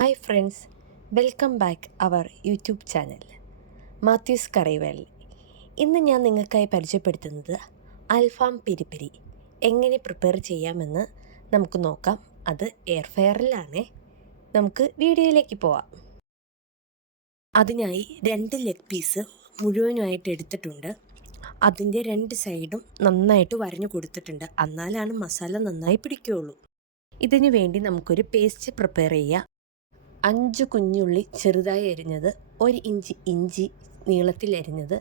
Hi friends, welcome back our YouTube channel Mathews Karivel. ഇന്ന് ഞാൻ നിങ്ങൾക്കായി പരിചയപ്പെടുത്തുന്നത് അൽഫാം പെരി പെരി എങ്ങനെ പ്രിപ്പയർ ചെയ്യാമെന്ന് നമുക്ക് നോക്കാം. അത് എയർ ഫ്രയറിലാണേ. നമുക്ക് വീഡിയോയിലേക്ക് പോവാം. അതിനായി 2 ലെഗ് പീസ് മുഴുവനായിട്ട് എടുത്തിട്ടുണ്ട്. അതിൻ്റെ 2 സൈഡും നന്നായിട്ട് വരഞ്ഞു കൊടുത്തിട്ടുണ്ട്. എന്നാലാണ് മസാല നന്നായി പിടിക്കുകയുള്ളൂ. ഇതിനു വേണ്ടി നമുക്കൊരു പേസ്റ്റ് പ്രിപ്പയർ ചെയ്യാം. 5 കുഞ്ഞുള്ളി ചെറുതായി അരിഞ്ഞത്, 1 ഇഞ്ച് ഇഞ്ചി നീളത്തിൽ അരിഞ്ഞത്,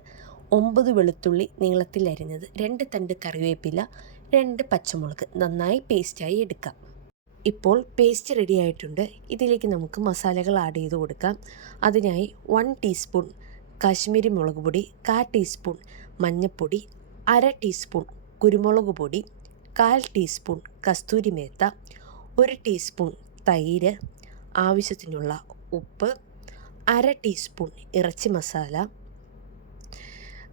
9 വെളുത്തുള്ളി നീളത്തിൽ അരിഞ്ഞത്, 2 തണ്ട് കറിവേപ്പില, 2 പച്ചമുളക് നന്നായി പേസ്റ്റായി എടുക്കാം. ഇപ്പോൾ പേസ്റ്റ് റെഡി ആയിട്ടുണ്ട്. ഇതിലേക്ക് നമുക്ക് മസാലകൾ ആഡ് ചെയ്ത് കൊടുക്കാം. അതിനായി 1 ടീസ്പൂൺ കാശ്മീരി മുളക് പൊടി, 1/4 ടീസ്പൂൺ മഞ്ഞൾപ്പൊടി, 1/2 ടീസ്പൂൺ കുരുമുളക് പൊടി, 1/4 ടീസ്പൂൺ കസ്തൂരി മേത്ത, 1 ടീസ്പൂൺ തൈര്, ആവശ്യത്തിനുള്ള ഉപ്പ്, 1/2 ടീസ്പൂൺ ഇറച്ചി masala,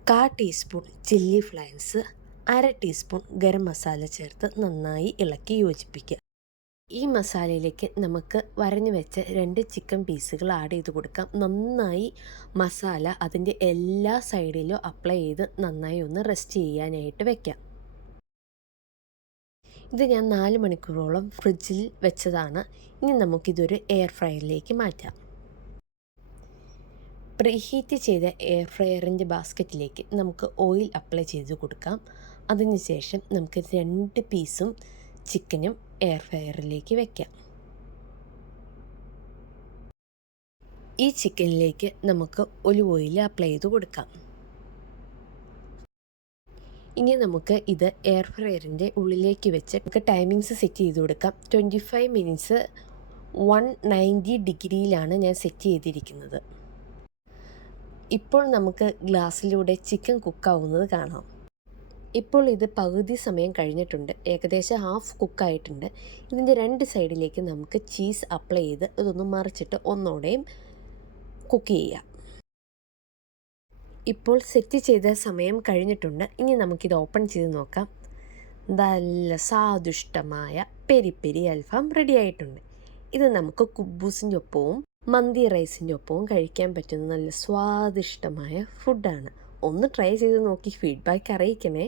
1/4 teaspoon chilli flakes, 1/2 teaspoon garam masala ചേർത്ത് നന്നായി ഇളക്കി യോജിപ്പിക്കുക. ഈ മസാലയിലേക്ക് നമുക്ക് വരഞ്ഞു വെച്ച 2 ചിക്കൻ പീസുകൾ ആഡ് ചെയ്ത് കൊടുക്കാം. നന്നായി മസാല അതിൻ്റെ എല്ലാ സൈഡിലും അപ്ലൈ ചെയ്ത് നന്നായി ഒന്ന് റെസ്റ്റ് ചെയ്യാനായിട്ട് വെക്കാം. ഇത് ഞാൻ 4 മണിക്കൂറോളം ഫ്രിഡ്ജിൽ വെച്ചതാണ്. ഇനി നമുക്കിതൊരു എയർ ഫ്രയറിലേക്ക് മാറ്റാം. പ്രീഹീറ്റ് ചെയ്ത എയർ ഫ്രയറിൻ്റെ ബാസ്ക്കറ്റിലേക്ക് നമുക്ക് ഓയിൽ അപ്ലൈ ചെയ്ത് കൊടുക്കാം. അതിനുശേഷം നമുക്ക് 2 പീസും ചിക്കനും എയർ ഫ്രയറിലേക്ക് വയ്ക്കാം. ഈ ചിക്കനിലേക്ക് നമുക്ക് ഒലിവ് ഓയിൽ അപ്ലൈ ചെയ്ത് കൊടുക്കാം. ഇനി നമുക്ക് ഇത് എയർ ഫ്രയറിൻ്റെ ഉള്ളിലേക്ക് വെച്ച് നമുക്ക് ടൈമിങ്സ് സെറ്റ് ചെയ്ത് കൊടുക്കാം. 25 മിനിറ്റ്സ് 190 ഡിഗ്രിയിലാണ് ഞാൻ സെറ്റ് ചെയ്തിരിക്കുന്നത്. ഇപ്പോൾ നമുക്ക് ഗ്ലാസ്സിലൂടെ ചിക്കൻ കുക്കാവുന്നത് കാണാം. ഇപ്പോൾ ഇത് പകുതി സമയം കഴിഞ്ഞിട്ടുണ്ട്. ഏകദേശം ഹാഫ് കുക്കായിട്ടുണ്ട്. ഇതിൻ്റെ 2 സൈഡിലേക്ക് നമുക്ക് ചീസ് അപ്ലൈ ചെയ്ത് ഇതൊന്ന് മറിച്ചിട്ട് ഒന്നോടെയും കുക്ക് ചെയ്യാം. ഇപ്പോൾ സെറ്റ് ചെയ്ത സമയം കഴിഞ്ഞിട്ടുണ്ട്. ഇനി നമുക്കിത് ഓപ്പൺ ചെയ്ത് നോക്കാം. നല്ല സ്വാദിഷ്ടമായ പെരി പെരി അൽഫാം റെഡി ആയിട്ടുണ്ട്. ഇത് നമുക്ക് കുബൂസിൻ്റെ ഒപ്പവും മന്തി റൈസിൻ്റെ ഒപ്പവും കഴിക്കാൻ പറ്റുന്ന നല്ല സ്വാദിഷ്ടമായ ഫുഡാണ്. ഒന്ന് ട്രൈ ചെയ്ത് നോക്കി ഫീഡ്ബാക്ക് അറിയിക്കണേ.